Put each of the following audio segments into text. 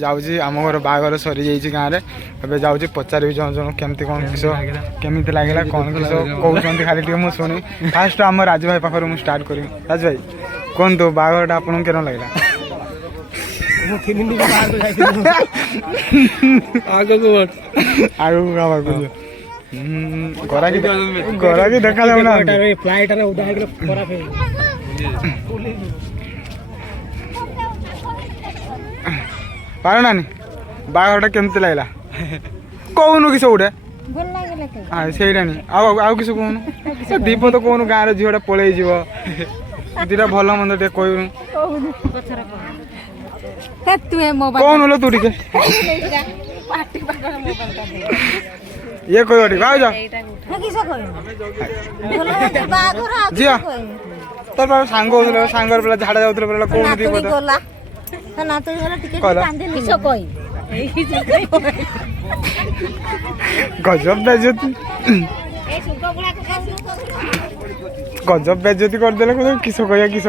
जाऊँगी आम घर बाहर सरी जाइए गाँव में एवं जाऊँगी पचारि जन जन केमती कौन किस केमी लगे कौन किस कहते खाली टे मुझे शुणी फास्ट आम राजू भाई पाखर मुझे स्टार्ट करी राजू भाई कहतु बाहर आपको केन लगला आग गरा कि देखा जाऊना पार नानी बाहर केमती लगला कहूनु किस गोटे हाँ से आउ किस कहूनु दीप तो कहूनु गाँव झीटा पलि दीटा भल मंद टे कहूनु कहूनु लो तू टे ये कह झील तर सांग सांगर पे झाड़ा जाऊला कहूनु दीप गजब बेजती गजब बेजती करदे किस कह किस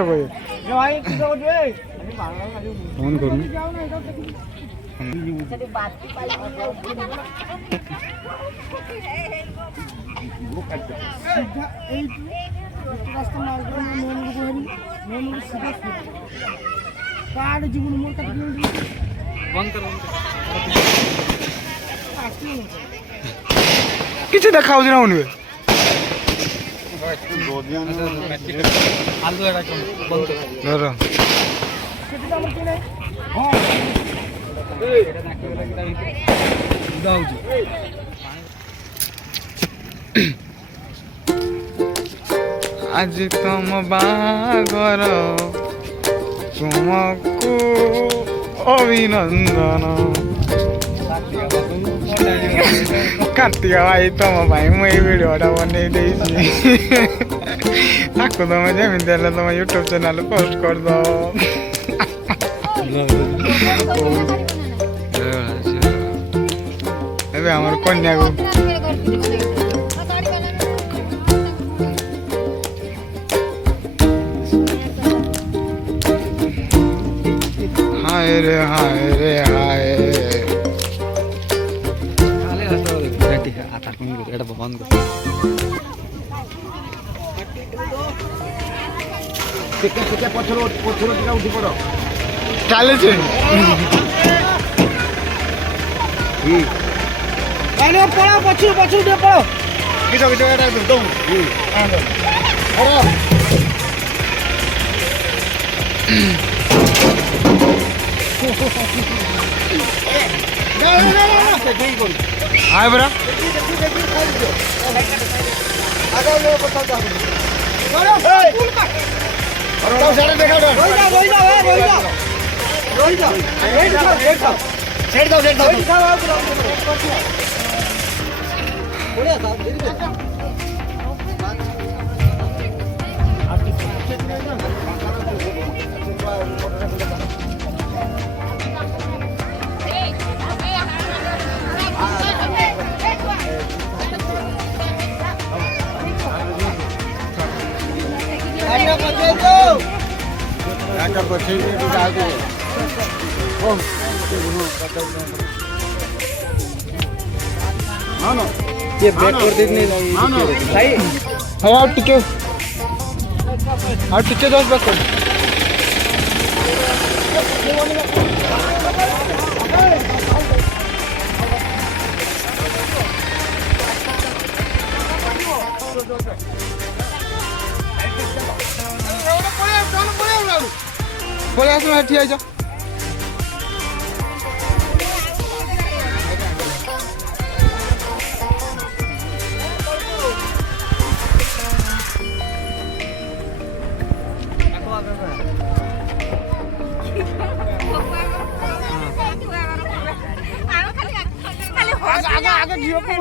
फोन कर किसी देखा ना उन्हें आज तुम बागर तुमको अभिनंदन कार्तिक भाई तुम भाई मुझे भिडियोटा बनई ताको तुम जमी तुम यूट्यूब चैनल पोस्ट कर दो हमार कन्या को हाय रे हाय रे हाय बंद चले पड़ा पछू पछू पड़ो किस हाय बरा ये बैक कर देने भाई हाँ और टिके दस बैक कर बोले आस ठिया जा आगे जियो को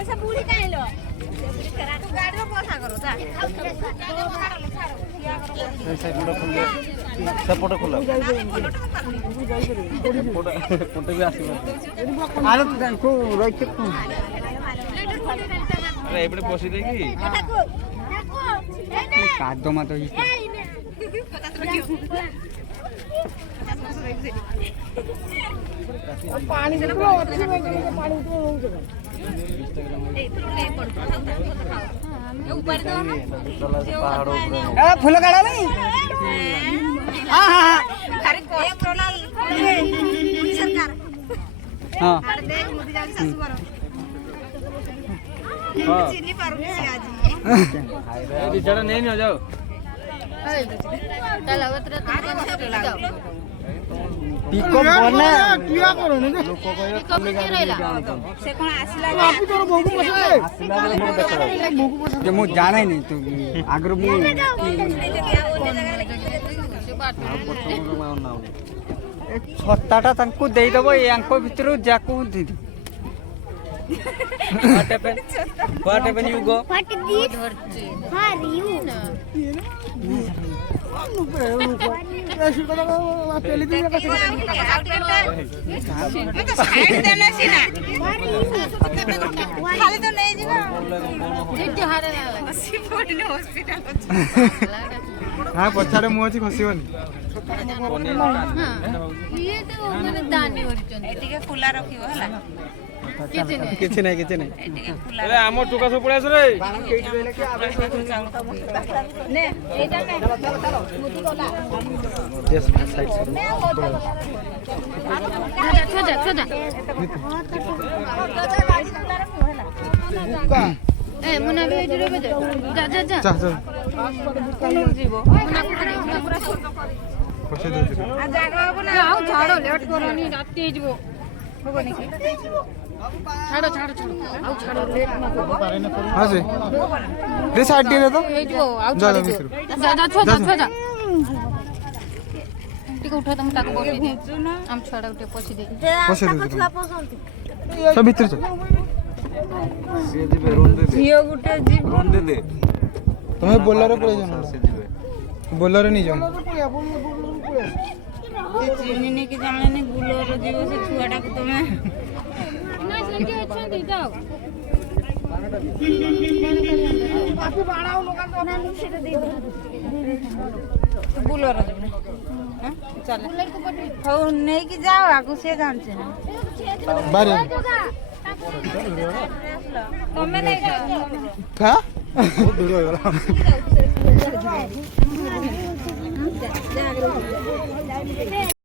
ऐसा बूढ़ी काहे लो तू गाड़ी में पोसा करो जा सेपट खोला फोटो भी आसी आलो को रख अरे एपटे बसी दे की कादो मा तो फुल काढा नाही नहीं हो जाओ पिको बना किया करो ने लोक को से कोन आसिला आपी तोर मोगु पसंद के मु जाने नहीं तू आगर मु छत्ताटा तांको देई दबो यांको भितरु जाको दी What happened you go? What is this? How are you? हाँ पछाड़े मुँह अच्छी खसीबनी फुला रखियो हला किछि नहीं ए हमर टुका सब पड़े रे ने एटा में मुदी कोला यस साइड से छोटा ए मुना भी इधर बे जा जा मुना जीवो मुना पछे दे आ जागो ना आउ झाड़ो लेट करो नी राती जीवो होबो नहीं छाड़ो आउ छाड़ो लेट ना करो हाँ जी दे साइड दे तो ए जो आउ जा छाड़ो मिस्र जा छोटा टिक उठा तुम ताको बोली दे हम छाड़ा उठे पोछि दे पछे दे सब भीतर चल से दिबे रोन दे झियो गुटे जीव रोन दे तुम्हें बोलर पड़े जाना से दिबे बोलर नहीं जाओ चिनी ने कि जाने नहीं बुलोर जीव से छुआटा को तमे ना लगे अच्छा दे जाओ आपको बाड़ाओ लोग ना नीचे दे दो बुलोर जीव हां चल हो नहीं कि जाओ आगु से जान से ना बारे तमे नहीं जाओ का बहुत दूर हो गया